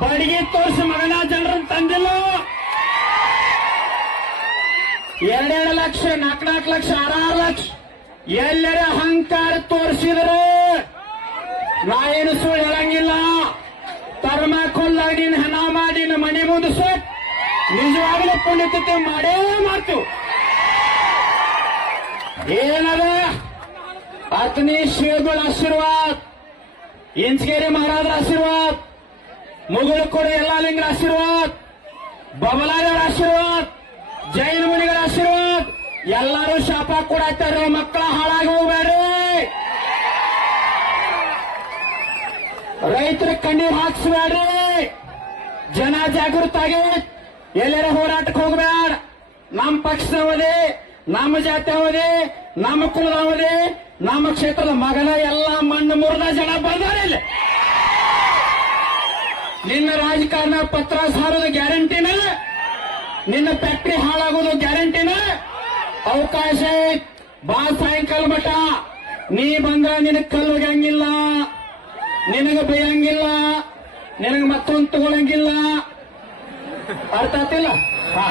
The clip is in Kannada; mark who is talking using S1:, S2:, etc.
S1: ಬಡಿಗೆ ತೋರಿಸಿ ಮಗನ ಜನರನ್ನು ತಂದಿಲ್ಲ. ಎರಡೆರಡು ಲಕ್ಷ ನಾಲ್ಕು ನಾಲ್ಕು ಲಕ್ಷ, ಆರಾರು ಲಕ್ಷ. ಎಲ್ಲರ ಅಹಂಕಾರ ತೋರಿಸಿದ್ರು ನಾ ಏನು ಸುಳ್ಳು ಹೇಳಂಗಿಲ್ಲ. ತರ್ಮ ಕೊಲ್ಲಾಗಿ ಹಣ ಮಾಡಿ ಮನೆ ಮುಂದೆ ಸೊಟ್ ನಿಜವಾಗಲೂ ಪುಣ್ಯತೆ ಮಾಡೇ ಮಾಡ್ತು ಏನದ? ಅತ್ನಿ ಶಿವಗಳ ಆಶೀರ್ವಾದ. ಇಂಚಗೇರಿ ಮಹಾರಾಜರ ಆಶೀರ್ವಾದ. ಮುಗುಳು ಕೊಡು ಯಲ್ಲಾಲಿಂಗರ ಲಿಂಗರ ಆಶೀರ್ವಾದ. ಬಬಲಾದವರ ಆಶೀರ್ವಾದ. ಜೈನ ಮುನಿಗಳ ಆಶೀರ್ವಾದ. ಎಲ್ಲರೂ ಶಾಪ ಕೊಡತ್ತಾರ ಮಕ್ಕಳ ಹಾಳಾಗಿ ಹೋಗ್ಬೇಡ್ರಿ. ರೈತರ ಕಣ್ಣೀರ್ ಹಾಕ್ಸ್ಬೇಡ್ರಿ. ಜನ ಜಾಗೃತ ಆಗಿ ಎಲ್ಲರ ಹೋರಾಟಕ್ಕೆ ಹೋಗ್ಬೇಡ. ನಮ್ಮ ಪಕ್ಷದವದೆ ನಮ್ಮ ಜಾತಿ ಅವದೆ ನಮ್ಮ ಕುಲದವದೆ ನಮ್ಮ ಕ್ಷೇತ್ರದ ಮಗನ ಎಲ್ಲ ಮಣ್ಣು ಮುರಿದ ಜನ ಬಂದಾರೆ ನಿನ್ನ ರಾಜಕಾರಣ ಪತ್ರ ಸಾರೋದು ಗ್ಯಾರಂಟಿನ ನಿನ್ನ ಫ್ಯಾಕ್ಟ್ರಿ ಹಾಳಾಗೋದು ಗ್ಯಾರಂಟಿನ ಅವಕಾಶ. ಬಾ ಸಾಯಂಕಾಲ ಮಠ. ನೀ ಬಂದ ನಿನಗ್ ಕಲ್ಲು ಒಗ್ಯಂಗಿಲ್ಲ, ನಿನಗ ಬೈಯಂಗಿಲ್ಲ, ನಿನಗ ಮತ್ತೊಂದು ತಗೊಳಂಗಿಲ್ಲ. ಅರ್ಥ ಆತಿಲ್ಲ? ಹಾ.